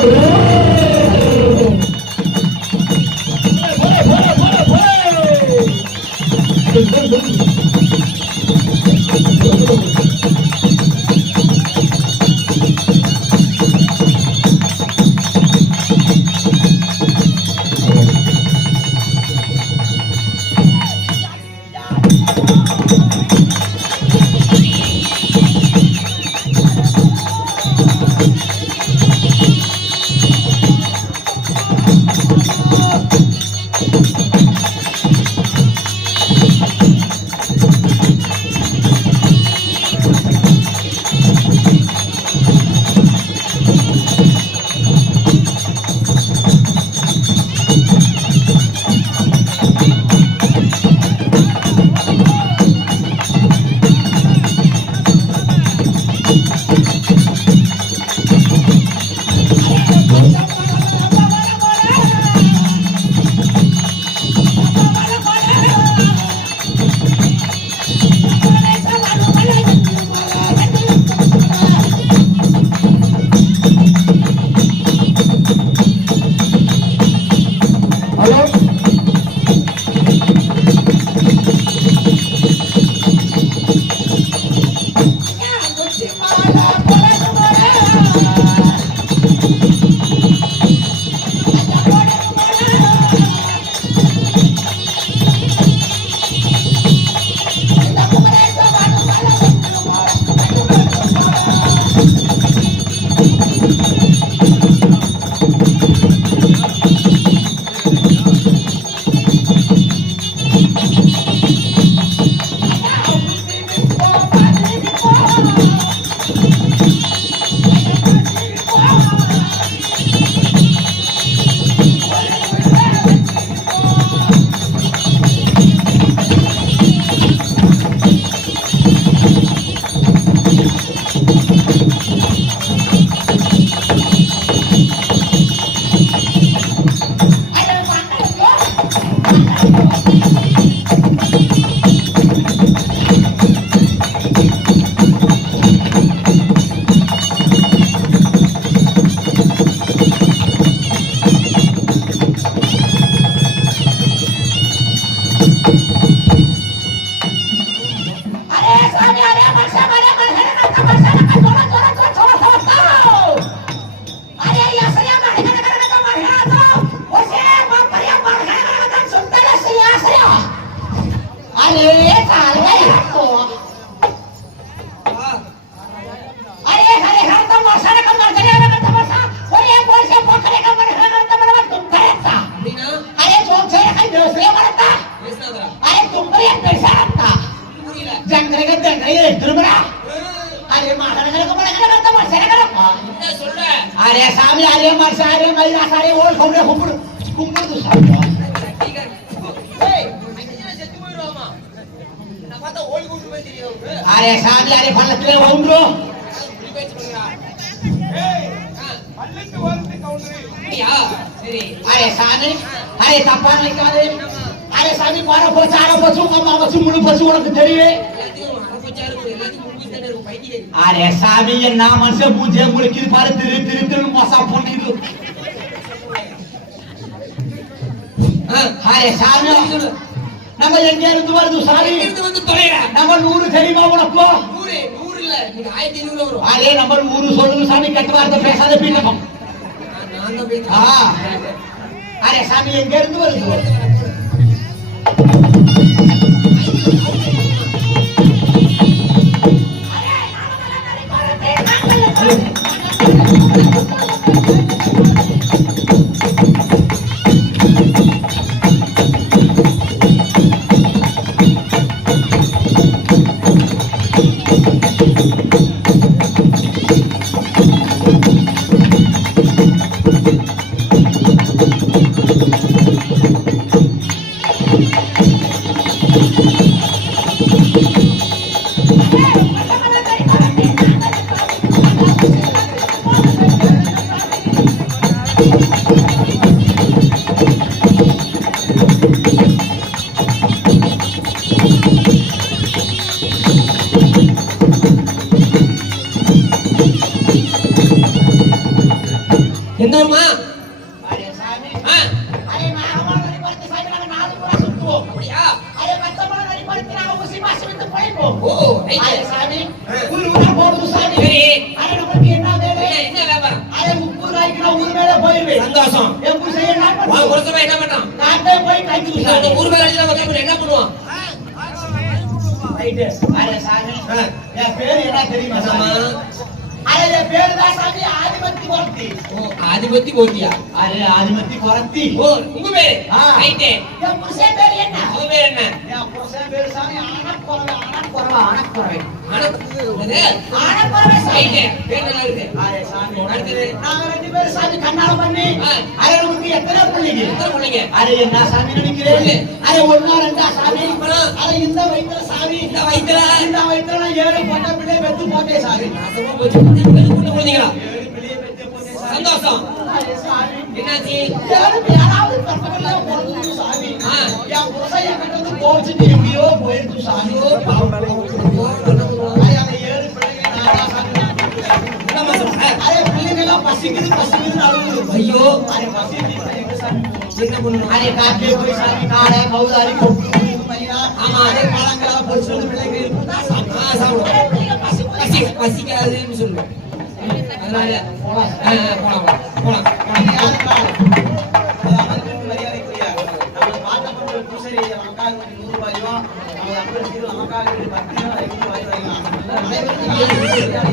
Pedro. சங்கரக சங்கரக திருமணா array மகரகரக மகரகரக தம சரகரப்பா என்ன சொல்ற? அரே சாமி அரே மாச அரே மல்லா அரே ஓல் கும்பிடு கும்பிடு. கும்பிடு சாமி. அரே சாமி அரே பல்லத்துல வந்துரு பல்லத்து வரது கவுண்டர் சரி அரே சாமி அரே தப்பா நினைக்காதே அரே அரே சாமி என்ன மனுஷன் பூஜை உங்களுக்கு பாரு திரு திரு திரு மோசா பொண்ணுது அரே சாமி நம்ம எங்க இருந்து வருது சாமி? வந்து நம்ம நூறு தெரியுமா உனக்கு? நூறு இல்ல ஆயிரத்தி ஐநூறு வரும். அதே நம்ம நூறு சொல்லுங்க சாமி கட்ட வார்த்தை பேசாத பீட்டப்பம் அரே சாமி எங்க இருந்து வருது? ஊரு ஊரா போடுது சாமி. அரே நமக்கு என்ன வேலை? என்ன, வியாபாரம்? அரே முப்பது ரூபாய்க்கு நான் ஊர் மேல போயிருவேன். சந்தோஷம். எப்படி செய்ய என்ன உன் பண்ணுவோம் குலசபை என்ன பண்ணான் நாட்டை போய் கைக்கு இந்த அந்த ஊர் மேல அடிச்சு நம்ம கேட்போம், என்ன பண்ணுவான்? ரைட்டு அரே சாமி. ஆ. என் பேர் என்ன தெரியுமா சாமி? அரே என் பேரு தான் சாமி ஆதிபத்தி கொரத்தி ஓ ஆதிபத்தி போட்டியா அரே ஆதிபத்தி கொரத்தி ஓ உங்க பேரு. ரைட்டு என் புருஷன் பேர் என்ன? உங்க பேர் என்ன? என் புருஷன் பேர் சாமி ஆனக்குறவை ஆனக்குறவை ஆனக்குறவை ஆனா, என்னது? ஆனக்குறவை சந்தோஷம் என்னாச்சு ஏழு ஏழாவது பிறந்தவங்கள பிறந்தது சாமி. என்னம்மா சொல்ற? அரே பிள்ளைங்கெல்லாம் பசிக்குது பசிக்குதுன்னு அழுகுது. ஐயோ. அரே பசிக்குது எங்க சாமி. என்ன பண்ணணும்? அரே காட்டிலே போய் சாமி காடை கொக்கு ஆமா. பொரிச்சு வந்து பிள்ளைங்க பிள்ளைங்க பசி பசி பசிக்காதுன்னு சொல்லு. அதனால ஆ, ஆ, போலாம் போலாம் போலாம். அரே யாரு காடு? அதாவது மரியாதைக்குரிய நம்ம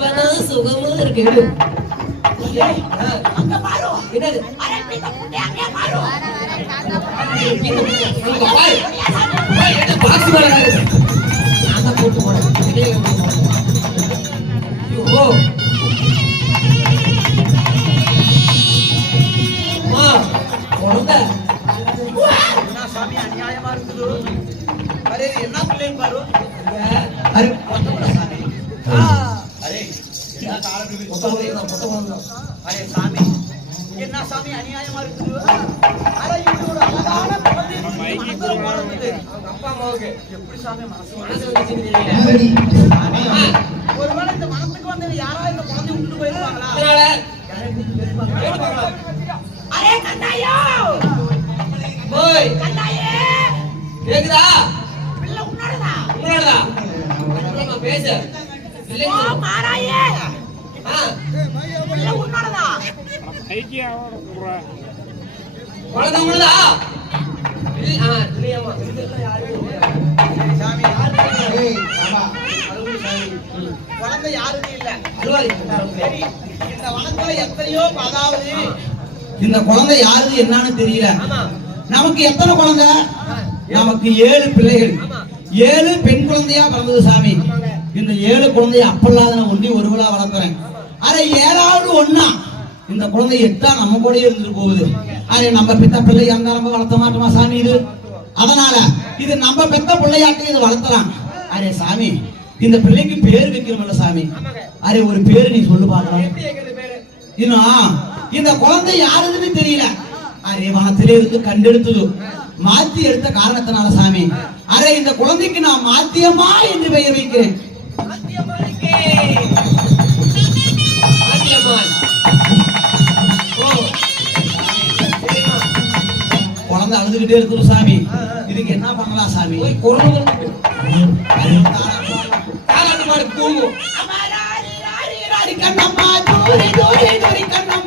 மேல இருக்கு. நான் போட்டு போறேன். இடையில எப்படி சாமி மனசு மனசு வந்துச்சுன்னு தெரியல. சாமி, ஆ, ஒருவேளை இந்த மனசுக்கு வந்து யாரா இந்த குழந்தை விட்டுட்டு போயிருப்பாங்களா அதனால யாரையும் கூட்டிட்டு போயிருப்பாங்களா? அரே கண்டாயோ போய். கேக்குதா? உன்னோடதா? அப்புறமா பேசு. குழந்தை உங்களுதா இல்ல, ஆ, இல்லையாம்மா. சாமி ஏய் ஆமா அழுகு சாமி. குழந்தை யாருமே இல்ல. அழுவாதீ. சரி இந்த வனத்துல எத்தனையோ அதாவது இந்த குழந்தை யாருது என்னன்னு தெரியல. நமக்கு எத்தனை குழந்தை? நமக்கு ஏழு பிள்ளைகள். ஏழு பெண் குழந்தையா பிறந்தது சாமி. இந்த ஏழு குழந்தைய அப்பல்லாத நான் ஒண்டி ஒருவளா வளர்த்துறேன் வளர்க்குறேன். ஆனா ஏழாவது ஒண்ணா? இந்த குழந்தை எட்டா நம்ம கூட இருந்துட்டு போகுது. அது நம்ம பெத்த பிள்ளையா இருந்தா நம்ம வளர்த்த மாட்டோமா சாமி இது? அதனால இது நம்ம பெத்த பிள்ளையாட்டி இது வளர்த்தலாம் அரே சாமி இந்த பிள்ளைக்கு பேர் வைக்கணும்ல சாமி. அரே ஒரு பேரு நீ சொல்லு பாக்கலாம். இன்னும் இந்த குழந்தை யாருதுன்னு தெரியல. அரே வனத்திலே இருந்து கண்டெடுத்தது. மாத்தி எடுத்த காரணத்தினால சாமி. அரே இந்த குழந்தைக்கு நான் மாத்தியமா என்று பெயர் வைக்கிறேன். குழந்தை அழுதுகிட்டே இருக்குது சாமி. இதுக்கு என்ன பண்ணலாம் சாமி? தூங்கும். கண்ணம்மா தூரி தூரி தூரி கண்ணம்மா.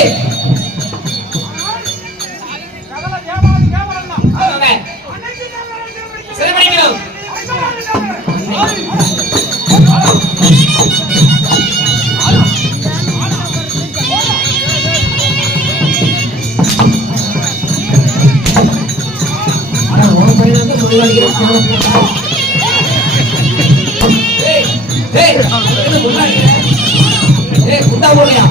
ஏய் ஏய் முன்னாடி ஏய் குண்டா போறியா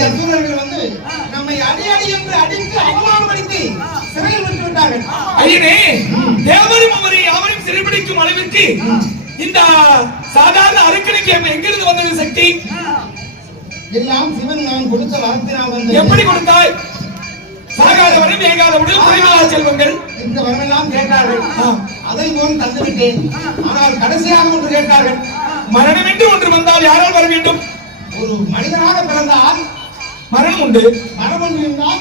அசுரர்கள் வந்து நம்மை அடி அடி என்று அடித்து அவமானப்படுத்தி சிறையில் விட்டு விட்டார்கள் ஐயனே தேவரும் அவரை யாவரையும் சிறைபிடிக்கும் அளவிற்கு இந்த சாதாரண அருக்கணைக்கு எங்கிருந்து வந்தது சக்தி? எல்லாம் சிவன் நான் கொடுத்த வரத்தினால் வந்தது. எப்படி கொடுத்தாய்? சாகாதவரும் ஏகாதவரும் குறைவில்லா செல்வங்கள் இந்த வரமெல்லாம் கேட்டார்கள். அதை போல் தந்துவிட்டேன். ஆனால் கடைசியாக ஒன்று கேட்டார்கள். மரணம் என்று ஒன்று வந்தால் யாரால் வர வேண்டும்? ஒரு மனிதனாக பிறந்தால் மரணம் உண்டு. ஒன்று இருந்தால்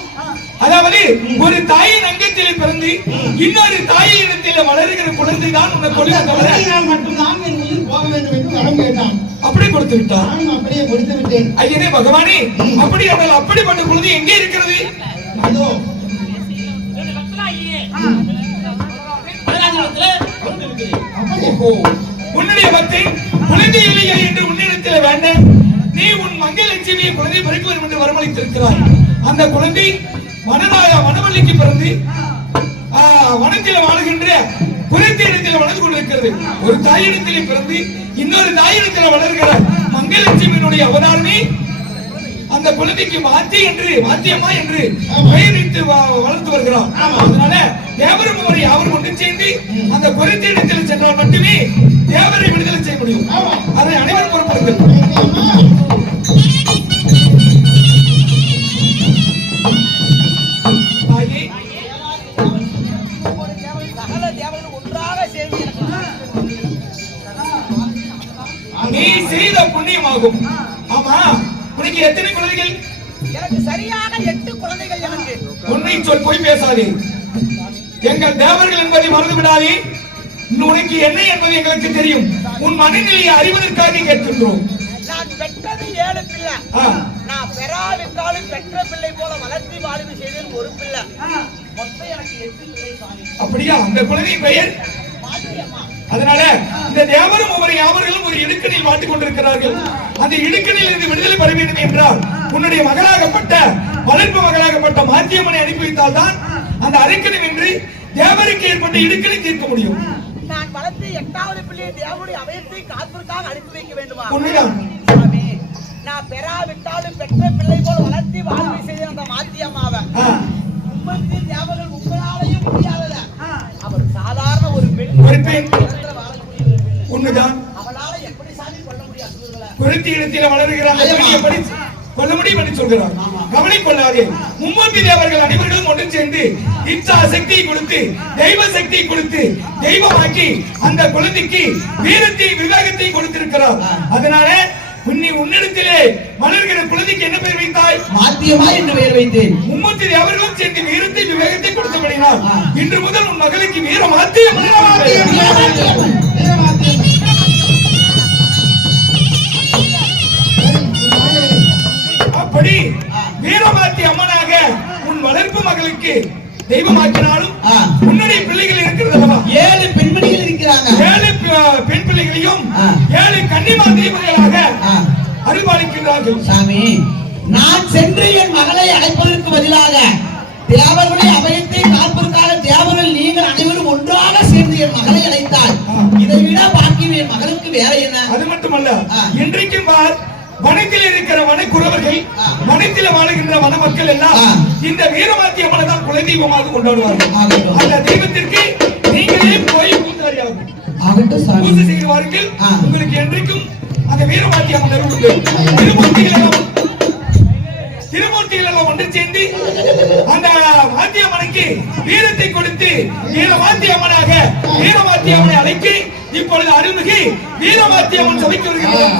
அதாவது ஒரு தாயின் அங்கத்திலே பிறந்து இன்னொரு தாயின் இடத்திலே வளருகிற குழந்தை தான் உன்னை கொல்ல தவிர மட்டும்தான் என் உயிர் போக வேண்டும் என்று வரம் கேட்டான். அப்படி கொடுத்து விட்டார் நானும் அப்படியே கொடுத்து விட்டேன். ஐயனே பகவானே அப்படி ஆனால் அப்படிப்பட்ட குழந்தை எங்கே இருக்கிறது? உன்னுடைய பக்தி குழந்தை இல்லையே என்று உன்னிடத்தில் வேண்டாம் நீ உன் மங்கள் லட்சுமியை குழந்தை பிறக்க வேண்டும் என்று வரமளித்திருக்கிறாய். அந்த குழந்தை மனநாய மனவள்ளிக்கு பிறந்து ஆ, வனத்தில் வாழ்கின்ற குறித்த இடத்தில் வளர்ந்து கொண்டிருக்கிறது. ஒரு தாயிடத்திலே பிறந்து இன்னொரு தாயிடத்தில் வளர்கிற மங்களலட்சுமியினுடைய அவதாரமே அந்த குழந்தைக்கு மாத்தி என்று மாத்தியம்மா என்று பெயரிட்டு வளர்த்து வருகிறார். அதனால தேவரும் அவரை அவர் ஒன்று சேர்ந்து அந்த குறித்த இடத்தில் சென்றால் மட்டுமே தேவரை விடுதலை செய்ய முடியும். அதை அனைவரும் பொறுப்படுங்கள். உனக்கு எத்தனை குழந்தைகள்? எனக்கு சரியாக எட்டு குழந்தைகள் எனக்கு. உன்னை சொல் போய் பேசாதே. எங்கள் தேவர்கள் என்பதை மறந்து விடாதே உனக்கு என்ன என்பது எங்களுக்கு தெரியும். உன் மனநிலையை அறிவதற்காக கேட்கின்றோம். நான் பெற்றது ஏழு பிள்ளை. நான் பெறாவிட்டாலும் பெற்ற பிள்ளை போல வளர்த்தி வாழ்வு செய்தேன் ஒரு பிள்ளை. மொத்தம் எனக்கு எட்டு பிள்ளை அப்படியா? அந்த குழந்தையின் பெயர்? அதனால இந்த தேவரும் ஒவ்வொரு யாவர்களும் ஒரு இடுக்கணில் மாட்டிக் கொண்டிருக்கிறார்கள். அந்த இடுக்கணில் இருந்து விடுதலை பெற வேண்டும் என்றால் உன்னுடைய மகளாகப்பட்ட வளர்ப்பு மகளாகப்பட்ட மாத்தியம்மனை அனுப்பி வைத்தால் தான் அந்த அரைக்கணி வென்று தேவருக்கு ஏற்பட்ட இடுக்கணை தீர்க்க முடியும். நான் வளர்த்து எட்டாவது பிள்ளையை தேவனுடைய அவையத்தை காப்பதற்காக அனுப்பி வைக்க வேண்டுமா? உண்மைதான். நான் பெறாவிட்டாலும் பெற்ற பிள்ளை போல வளர்த்தி வாழ்வை செய்த அந்த மாத்தியம்மாவை உம்மத்தி தேவர்கள் உங்களாலையும் சாதாரண பெண் உண்மைதான். இடத்தில் கொல்ல முடியும் என்று சொல்கிறார். கவலை கொள்ளாதே. மும்மூர்த்தி தேவர்கள் அனைவர்களும் ஒன்று சேர்ந்து இச்சா சக்தியை கொடுத்து தெய்வ சக்தியை கொடுத்து தெய்வமாக்கி அந்த குழந்தைக்கு வீரத்தை விவேகத்தை கொடுத்திருக்கிறார். அதனால உன்னை உன்னிடத்திலே வளர்கிற குழந்தைக்கு என்ன பெயர் வைத்தாய்? மாத்தியமா என்று பெயர் வைத்தேன்? மும்மூர்த்தி தேவர்களும் சேர்ந்து வீரத்தை விவேகத்தை கொடுத்தபடினால் இன்று முதல் உன் மகளுக்கு வீர மாத்தியம். அப்படி வீரமாத்தி அம்மனாக உன் வளர்ப்பு மகளுக்கு தெய்வமாக்கினாலும். உன்னுடைய பிள்ளைகள் இருக்கிறது ஏழு பெண்மணிகள் இருக்கிறாங்க ஏழு பெண் பிள்ளைகளையும். ஏழு கன்னிமா தெய்வங்களாக ஆ. அருள்பாலிக்கின்றார்கள் சாமி நான் சென்று என் மகளை அழைப்பதற்கு பதிலாக தேவர்களை அபயத்தை காப்பதற்காக தேவர்கள் நீங்கள் அனைவரும் ஒன்றாக சேர்ந்து என் மகளை அழைத்தால் இதை விட பாக்கியம் என் மகளுக்கு வேற என்ன அது மட்டுமல்ல. இன்றைக்கும் பார் வனத்தில் இருக்கிற வனக்குறவர்கள். வனத்தில் வாழுகின்ற வன மக்கள் எல்லாம். இந்த வீரமாத்தி அம்மனை தான் குலதெய்வமாக கொண்டாடுவார்கள். அந்த தெய்வத்திற்கு நீங்களே போய் பூஜை ஆ. உங்களுக்கு என்றைக்கும் அந்த வீரமாத்தி அம்மன் உண்டு திருமூர்த்திகள் திருமூர்த்திகள் எல்லாம் ஒன்று சேர்ந்து அந்த மாத்தி அம்மனுக்கு வீரத்தை கொடுத்து வீரமாத்தி அம்மனாக வீரமாத்தி அம்மனை அழைத்து இப்பொழுது அருள்மிகு வீரமாத்தி சபைக்கு வருகிறார்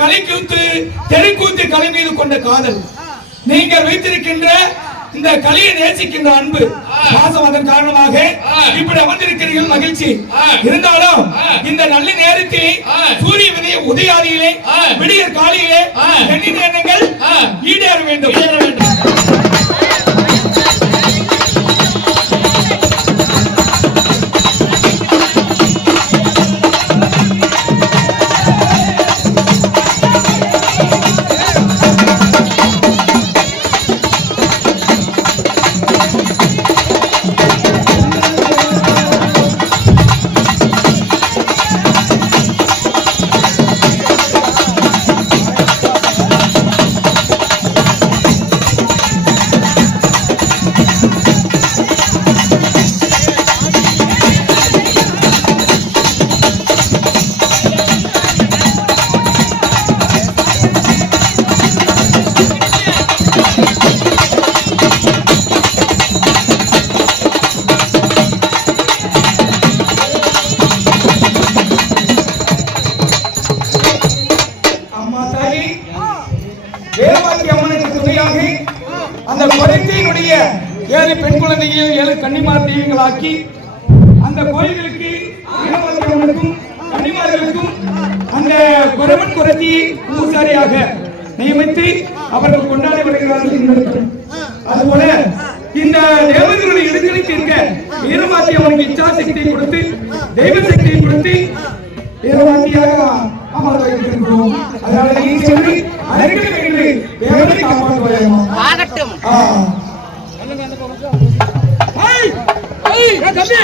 கலைக்கூத்து தெருக்கூத்து கலை மீது கொண்ட காதல். நீங்கள் வைத்திருக்கின்ற இந்த கலையை நேசிக்கின்ற அன்பு பாசம் அதன் காரணமாக இப்படி அமர்ந்திருக்கிறீர்கள் மகிழ்ச்சி. இருந்தாலும் இந்த நல்ல நேரத்தில் சூரிய விதைய உதயாதியிலே விடியற் காலையிலே எண்ணின எண்ணங்கள் ஈடேற வேண்டும். தெய்வ சக்தியை கொடுத்து வீரவாட்டியாக அமர வைத்திருக்கிறோம் அதனால நீ சென்று அருகில் காப்பாற்றுவாயம்மா ஆகட்டும். ஐய்! ஐய்! தம்பி!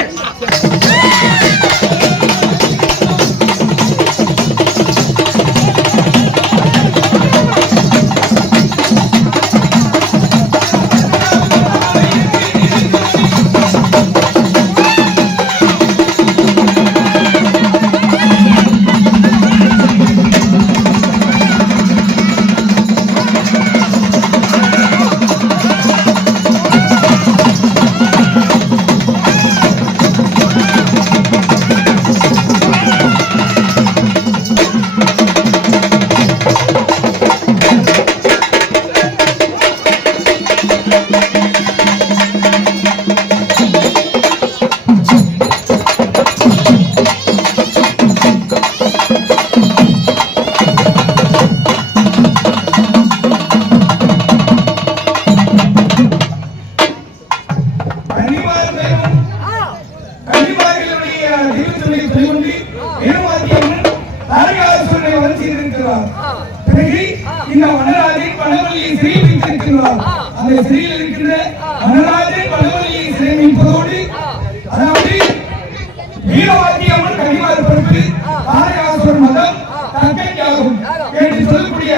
கன்னிமார் பொறுப்பு தாரகாசுரன் மதம் தக்கையாகும் என்று சொல்லக்கூடிய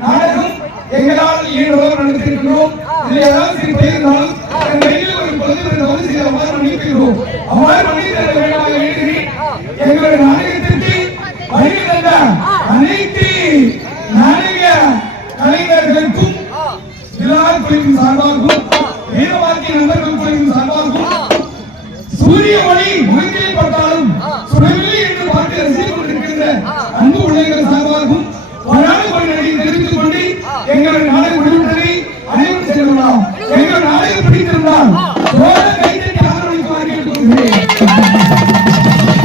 நாடகம் எங்களால் ஈடுபட நடத்திருக்கிறோம் இல்லை ஏதாவது சிறு கையில் ஒரு பிறந்தபோது சில அவ்வாறு மன்னிக்கிறோம் அவ்வாறு மன்னித்து Thank you.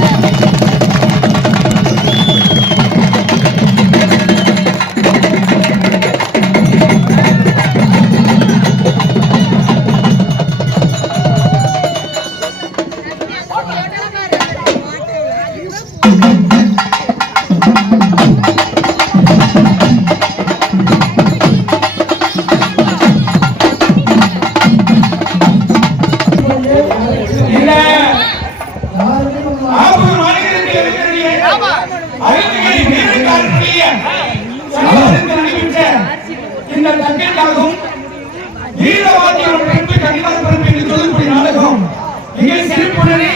மிக சிறப்புடனே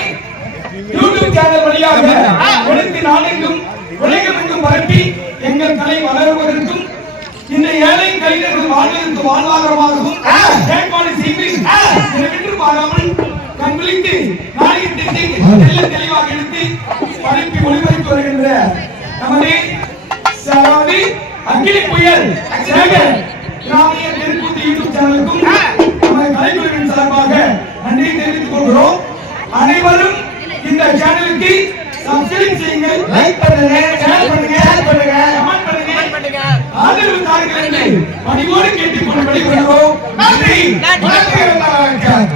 யூடியூப் சேனல் வழியாக எடுத்து நாடெங்கும் உலகமெங்கும் பரப்பி எங்கள் கலை வளருவதற்கும் இந்த ஏழை கலைஞர்கள் வாழ்வதற்கு வாழ்வாதாரமாகவும் ஏற்பாடு செய்து விட்டு பாராமல் கண்விழித்து நாடகத்தை தெல்ல தெளிவாக எடுத்து பரப்பி ஒளிபரப்பி வருகின்ற நமது அதாவது அக்கினி புயல் சேகர் கிராமிய தெருக்கூத்து யூடியூப் சேனலுக்கும் நமது சார்பாக நன்றி தெரிவித்துக் கொள்கிறோம். அனைவரும் இந்த சேனலுக்கு சப்ஸ்கிரைப் செய்யுங்க லைக் பண்ணுங்க ஷேர் பண்ணுங்க ஷேர் பண்ணுங்க கமெண்ட் பண்ணுங்க. ஆதரவு தாருங்கள் என்று பணிவோடு கேட்டுக்கொண்டு வெளிவருகிறோம் நன்றி. வணக்கம்.